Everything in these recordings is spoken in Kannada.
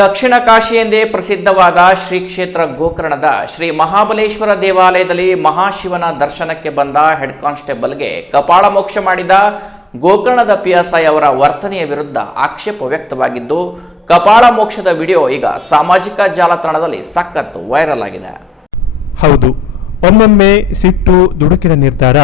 ದಕ್ಷಿಣ ಕಾಶಿ ಎಂದೇ ಪ್ರಸಿದ್ಧವಾದ ಶ್ರೀ ಕ್ಷೇತ್ರ ಗೋಕರ್ಣದ ಶ್ರೀ ಮಹಾಬಲೇಶ್ವರ ದೇವಾಲಯದಲ್ಲಿ ಮಹಾಶಿವನ ದರ್ಶನಕ್ಕೆ ಬಂದ ಹೆಡ್ ಕಾನ್ಸ್ಟೇಬಲ್ಗೆ ಕಪಾಳ ಮೋಕ್ಷ ಮಾಡಿದ ಗೋಕರ್ಣದ ಪಿಎಸ್ಐ ಅವರ ವರ್ತನೆಯ ವಿರುದ್ಧ ಆಕ್ಷೇಪ ವ್ಯಕ್ತವಾಗಿದ್ದು, ಕಪಾಳ ಮೋಕ್ಷದ ವಿಡಿಯೋ ಈಗ ಸಾಮಾಜಿಕ ಜಾಲತಾಣದಲ್ಲಿ ಸಖತ್ತು ವೈರಲ್ ಆಗಿದೆ. ಹೌದು. ಒಮ್ಮೊಮ್ಮೆ ಸಿಟ್ಟು, ದುಡುಕಿನ ನಿರ್ಧಾರ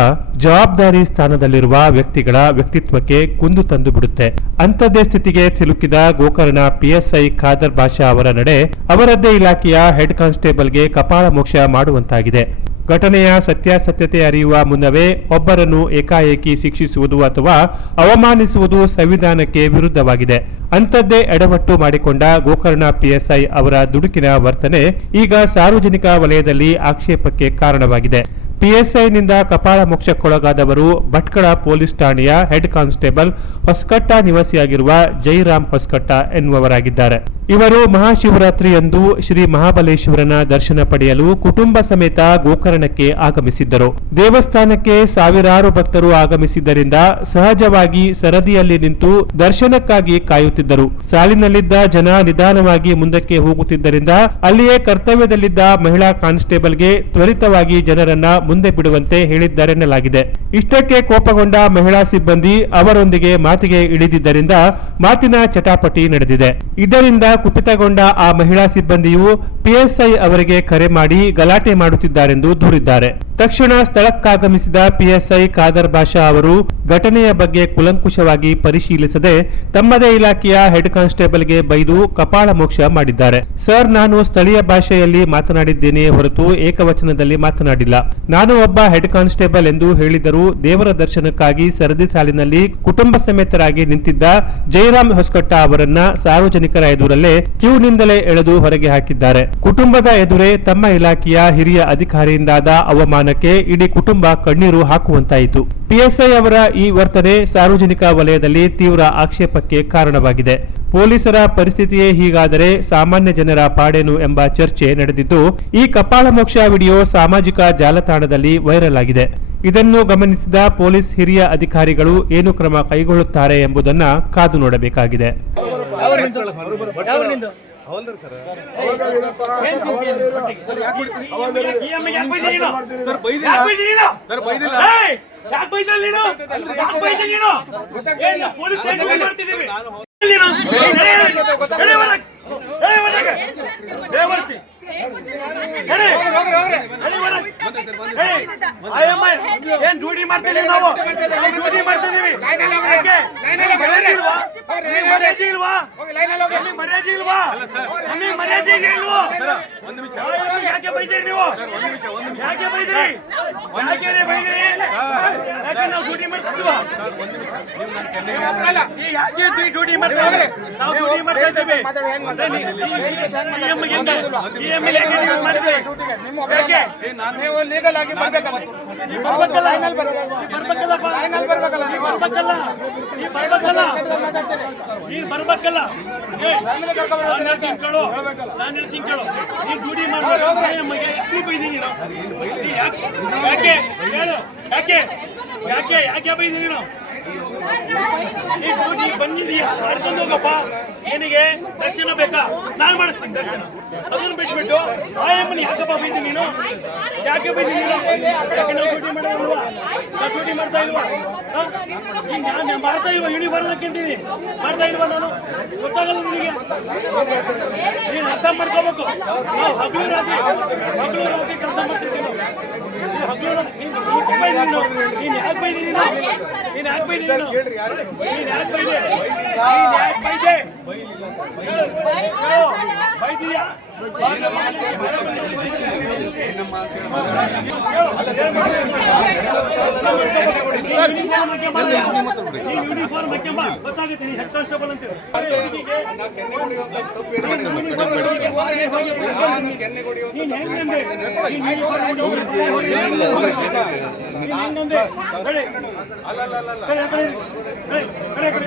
ಜವಾಬ್ದಾರಿ ಸ್ಥಾನದಲ್ಲಿರುವ ವ್ಯಕ್ತಿಗಳ ವ್ಯಕ್ತಿತ್ವಕ್ಕೆ ಕುಂದು ತಂದು ಬಿಡುತ್ತೆ. ಅಂಥದ್ದೇ ಸ್ಥಿತಿಗೆ ಸಿಲುಕಿದ ಗೋಕರ್ಣ ಪಿಎಸ್ಐ ಖಾದರ್ ಬಾಷಾ ಅವರ ನಡೆ ಅವರದ್ದೇ ಇಲಾಖೆಯ ಹೆಡ್ ಕಾನ್ಸ್ಟೇಬಲ್ಗೆ ಕಪಾಳ ಮೋಕ್ಷ ಮಾಡುವಂತಾಗಿದೆ. ಘಟನೆಯ ಸತ್ಯಾಸತ್ಯತೆ ಅರಿಯುವ ಮುನ್ನವೇ ಒಬ್ಬರನ್ನು ಏಕಾಏಕಿ ಶಿಕ್ಷಿಸುವುದು ಅಥವಾ ಅವಮಾನಿಸುವುದು ಸಂವಿಧಾನಕ್ಕೆ ವಿರುದ್ಧವಾಗಿದೆ. ಅಂಥದ್ದೇ ಎಡವಟ್ಟು ಮಾಡಿಕೊಂಡ ಗೋಕರ್ಣ ಪಿಎಸ್ಐ ಅವರ ದುಡುಕಿನ ವರ್ತನೆ ಈಗ ಸಾರ್ವಜನಿಕ ವಲಯದಲ್ಲಿ ಆಕ್ಷೇಪಕ್ಕೆ ಕಾರಣವಾಗಿದೆ. ಪಿಎಸ್ಐನಿಂದ ಕಪಾಳ ಮೋಕ್ಷಕ್ಕೊಳಗಾದವರು ಭಟ್ಕಳ ಪೊಲೀಸ್ ಠಾಣೆಯ ಹೆಡ್ ಕಾನ್ಸ್ಟೇಬಲ್ ಹೊಸಕಟ್ಟ ನಿವಾಸಿಯಾಗಿರುವ ಜೈರಾಮ್ ಹೊಸಕಟ್ಟ ಎನ್ನುವವರಾಗಿದ್ದಾರೆ. ಇವರು ಮಹಾಶಿವರಾತ್ರಿಯಂದು ಶ್ರೀ ಮಹಾಬಲೇಶ್ವರನ ದರ್ಶನ ಪಡೆಯಲು ಕುಟುಂಬ ಸಮೇತ ಗೋಕರ್ಣಕ್ಕೆ ಆಗಮಿಸಿದ್ದರು. ದೇವಸ್ಥಾನಕ್ಕೆ ಸಾವಿರಾರು ಭಕ್ತರು ಆಗಮಿಸಿದ್ದರಿಂದ ಸಹಜವಾಗಿ ಸರದಿಯಲ್ಲಿ ನಿಂತು ದರ್ಶನಕ್ಕಾಗಿ ಕಾಯುತ್ತಿದ್ದರು. ಸಾಲಿನಲ್ಲಿದ್ದ ಜನ ನಿಧಾನವಾಗಿ ಮುಂದಕ್ಕೆ ಹೋಗುತ್ತಿದ್ದರಿಂದ ಅಲ್ಲಿಯೇ ಕರ್ತವ್ಯದಲ್ಲಿದ್ದ ಮಹಿಳಾ ಕಾನ್ಸ್ಟೇಬಲ್ಗೆ ತ್ವರಿತವಾಗಿ ಜನರನ್ನ ಮುಂದೆ ಬಿಡುವಂತೆ ಹೇಳಿದ್ದಾರೆನ್ನಲಾಗಿದೆ. ಇಷ್ಟಕ್ಕೆ ಕೋಪಗೊಂಡ ಮಹಿಳಾ ಸಿಬ್ಬಂದಿ ಅವರೊಂದಿಗೆ ಮಾತಿಗೆ ಇಳಿದಿದ್ದರಿಂದ ಮಾತಿನ ಚಟಾಪಟಿ ನಡೆದಿದೆ. ಇದರಿಂದ ಕುಪಿತಗೊಂಡ ಆ ಮಹಿಳಾ ಸಿಬ್ಬಂದಿಯು ಪಿಎಸ್ಐ ಅವರಿಗೆ ಕರೆ ಮಾಡಿ ಗಲಾಟೆ ಮಾಡುತ್ತಿದ್ದಾರೆಂದು ದೂರಿದ್ದಾರೆ. ತಕ್ಷಣ ಸ್ಥಳಕ್ಕಾಗಮಿಸಿದ ಪಿಎಸ್ಐ ಖಾದರ್ ಬಾಷಾ ಅವರು ಘಟನೆಯ ಬಗ್ಗೆ ಕುಲಂಕುಷವಾಗಿ ಪರಿಶೀಲಿಸದೆ ತಮ್ಮದೇ ಇಲಾಖೆಯ ಹೆಡ್ ಕಾನ್ಸ್ಟೇಬಲ್ಗೆ ಬೈದು ಕಪಾಳ ಮೋಕ್ಷ ಮಾಡಿದ್ದಾರೆ. ಸರ್, ನಾನು ಸ್ಥಳೀಯ ಭಾಷೆಯಲ್ಲಿ ಮಾತನಾಡಿದ್ದೇನೆ ಹೊರತು ಏಕವಚನದಲ್ಲಿ ಮಾತನಾಡಿಲ್ಲ. ನಾನು ಒಬ್ಬ ಹೆಡ್ ಕಾನ್ಸ್ಟೇಬಲ್ ಎಂದು ಹೇಳಿದರೂ ದೇವರ ದರ್ಶನಕ್ಕಾಗಿ ಸರದಿ ಸಾಲಿನಲ್ಲಿ ಕುಟುಂಬ ಸಮೇತರಾಗಿ ನಿಂತಿದ್ದ ಜಯರಾಮ್ ಹೊಸಕಟ್ಟ ಅವರನ್ನ ಸಾರ್ವಜನಿಕರ ಎದುರಲ್ಲೇ ಕ್ಯೂನಿಂದಲೇ ಎಳೆದು ಹೊರಗೆ ಹಾಕಿದ್ದಾರೆ. ಕುಟುಂಬದ ಎದುರೇ ತಮ್ಮ ಇಲಾಖೆಯ ಹಿರಿಯ ಅಧಿಕಾರಿಯಿಂದಾದ ಅವಮಾನಕ್ಕೆ ಇಡೀ ಕುಟುಂಬ ಕಣ್ಣೀರು ಹಾಕುವಂತಾಯಿತು. ಪಿಎಸ್ಐ ಅವರ ಈ ವರ್ತನೆ ಸಾರ್ವಜನಿಕ ವಲಯದಲ್ಲಿ ತೀವ್ರ ಆಕ್ಷೇಪಕ್ಕೆ ಕಾರಣವಾಗಿದೆ. ಪೊಲೀಸರ ಪರಿಸ್ಥಿತಿಯೇ ಹೀಗಾದರೆ ಸಾಮಾನ್ಯ ಜನರ ಪಾಡೇನು ಎಂಬ ಚರ್ಚೆ ನಡೆದಿದ್ದು, ಈ ಕಪಾಳಮೋಕ್ಷ ವಿಡಿಯೋ ಸಾಮಾಜಿಕ ಜಾಲತಾಣದಲ್ಲಿ ವೈರಲ್ ಆಗಿದೆ. ಇದನ್ನು ಗಮನಿಸಿದ ಪೊಲೀಸ್ ಹಿರಿಯ ಅಧಿಕಾರಿಗಳು ಏನು ಕ್ರಮ ಕೈಗೊಳ್ಳುತ್ತಾರೆ ಎಂಬುದನ್ನ ಕಾದು ನೋಡಬೇಕಾಗಿದೆ. ಏನ್ ಡ್ಯೂಟಿ ಮಾಡ್ತಿದೀವಿ ನಾವು? ಡ್ಯೂಟಿ ಮಾಡ್ತಿದೀವಿ ಮರ್ಯಾದೆ ಇಲ್ವಾ? ನಮಗೆ ಮರ್ಯಾದೆ ಇಲ್ವಾ? ನಮಗೆ ಮರ್ಯಾದೆ ಇಲ್ವಾ? ಒಂದು ನಿಮಿಷ. ಯಾಕೆ ಬೈದಿರಿ ನೀವು? ಯಾಕೆ ಬೈದಿರಿ? ಯಾಕೆ ಬೈದಿರಿ? ಯಾಕೆ ನಾವು ಡ್ಯೂಟಿ ಮಾಡ್ತಿದ್ವಾ? ಯಾಕೆ ಡ್ಯೂಟಿ ಮಾಡ್ತಾ ನಾವು ಡ್ಯೂಟಿ ಮಾಡ್ತಾ ಇದ್ದೀವಿ. ಮಾಡ್ತೀವಿ? ನೀವು ಲೀಗಲ್ ಆಗಿ ಬರ್ಬೇಕಲ್ಲ? ಬರ್ಬೇಕಲ್ಲ. ಈ ಬರ್ಬೇಕಲ್ಲ? ಈ ಬರ್ಬೇಕಲ್ಲ? ಈ ಬರ್ಬೇಕಲ್ಲ? ನಾನ್ ಹೇಳ್ತೀನಿ ಕೇಳು. ನಾನು ಹೇಳ್ತೀನಿ ಕೇಳು. ನೀನ್ ಡ್ಯೂಟಿ ಮಾಡ್ಬೇಕು. ಎಮ್ಮಿಗೆ ಯಾಕೆ ಬೈದೀನಿ ನೀನು. ಯಾಕೆ? ಯಾಕೆ? ಯಾಕೆ? ಯಾಕೆ? ಯಾಕೆ ಬೈದಿ ನೀನು? ಈ ಬಂದಿದೀಯಾ ಮಾಡ್ಕೊಂಡು ಹೋಗಪ್ಪ. ನಿನಗೆ ದರ್ಶನ ಬೇಕಾ? ನಾನು ಮಾಡಿಸ್ತೀನಿ ದರ್ಶನ. ಅದನ್ನ ಬಿಟ್ಬಿಟ್ಟು ಆ ಎಮ್ಮನ ಯಾಕಪ್ಪ ಬೈದಿ ನೀನು? ಯಾಕೆ ಬೈದಿ ನೀನು? ಯಾಕೆ ನಾವು ಡ್ಯೂಟಿ ಮಾಡೋದಿಲ್ವಾ ನಾವು ಡ್ಯೂಟಿ ಮಾಡ್ತಾ ಇಲ್ವಾ? ನಾನು ಮಾಡ್ತಾ ಇಲ್ವಾ? ಇಳಿ ಬರೋದಕ್ಕಿಂತೀನಿ ಮಾಡ್ತಾ ಇಲ್ವಾ ನಾನು? ಗೊತ್ತಾಗಲ್ಲ ನಿನಗೆ? ನೀನು ಅರ್ಥ ಮಾಡ್ಕೋಬೇಕು. ನಾವು ಹಗಲು ರಾತ್ರಿ ಹಗಲು ರಾತ್ರಿ ಕೆಲಸ ಮಾಡ್ತಿದ್ದೀವಿ ನಾವು. ನೀನು ಬೈದಿ ನೀನು? ನೀನು ಯಾಕೆ ಬೈದಿ ನೀನು? ನೀನು ಯಾಕೆ ಬೈದಿ ನೀನು? ಯಾಕೆ ಬೈದೆ? ಯಾಕೆ ಬೈದೆ? ಯೂನಿಫಾರ್ಮ್ ಹಾಕ್ಯಮ್ಮ ಗೊತ್ತಾಗುತ್ತೆ ನೀನು ಹೆಡ್ ಕಾನ್ಸ್ಟೇಬಲ್ ಅಂತೇಳಿ ನೀನ್ ಹೆಂಗಂದೆ ನೀನ್ ಹೆಂಗಂದೆ ಕಡೆ ಕಡೆ ಕಡೆ ಕಡೆ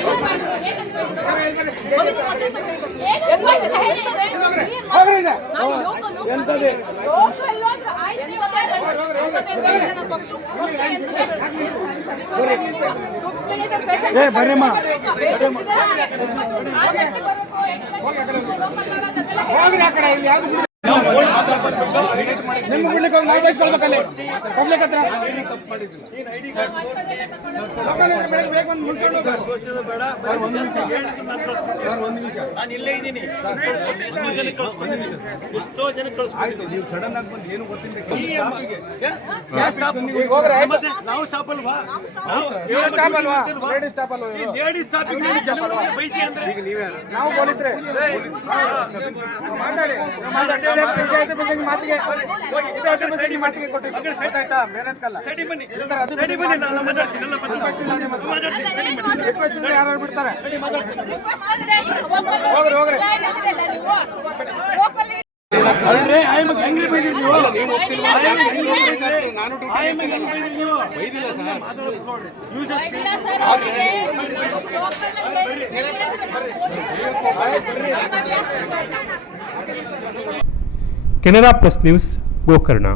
ಏ ಆ ಕಡೆ ಇಲ್ಲಿ ಯಾವ್ದು. ನಿಮ್ಗೆ ಬಿಡ್ಲಿಕ್ಕೆ ಹೋಗಿ ನಾವು ಬಯಸ್ಕೊಳ್ಬೇಕಲ್ಲಿ ಪಬ್ಲಿಕ್ ಹತ್ರ ನಾನು ಇಲ್ಲೇ ಇದ್ದೀನಿ ಎಷ್ಟೋ ಜನ ಕಳ್ಸ್ಕೊಂಡಿದ್ದೀನಿ ಎಷ್ಟೋ ಜನ ಕಳ್ಸ್ಕೊಂಡಿದ್ದೀನಿ ನೀವು ಸಡನ್ ಆಗಿ ಬಂದು ಏನು ನಾವು ಸ್ಟಾಪ್ ಅಲ್ವಾ ಸ್ಟಾಪ್ ಅಲ್ವಾ ಲೇಡೀಸ್ ಸ್ಟಾಪ್ ಅಲ್ವಾ ಸ್ಟಾಪ್ ಬೈತಿ ಅಂದ್ರೆ ನಾವು ಪೊಲೀಸ್ರೇ ಮಾತಾಡಿ ಮಾತಾಡಿ ಐದು ಪೈಸೆಗೆ ಮಾತಿಗೆ ಇದೇ ಐದು ಪೈಸೆಗೆ ಮಾತಿಗೆ ಕೊಟ್ಟಿದ್ದು. ಗೊತ್ತಾಯ್ತಾ? ಬೇರೆ ಅಂತಲ್ಲ ಸಡಿ ಬನ್ನಿ. ಇರ್ತಾರೆ, ಅದು ಸಡಿ ಬನ್ನಿ ನಾನು ಮಾತಾಡ್ತೀನಿ ಎಲ್ಲ ಮಾತಾಡ್ತೀನಿ. ಮಾತಾಡ್ತೀನಿ ಸಡಿ ಬನ್ನಿ. ರಿಕ್ವೆಸ್ಟ್ ಇದ್ರೆ ಯಾರು ಬಿಡ್ತಾರೆ? ಹೋಗ್ರಿ ಅಲ್ರಿ ಆಯಮ್ಮಗೆ ಹೆಂಗ್ರಿ ಬೈದಿರಿ ನೀವು? ಆಯಮ್ಮಗೆ ಹೆಂಗ್ ಬೈದಿರಿ? ನೀವು? ಮಾತಾಡೋದು ನೋಡ್ರಿ. ನೀವು just Canara plus news Gokarna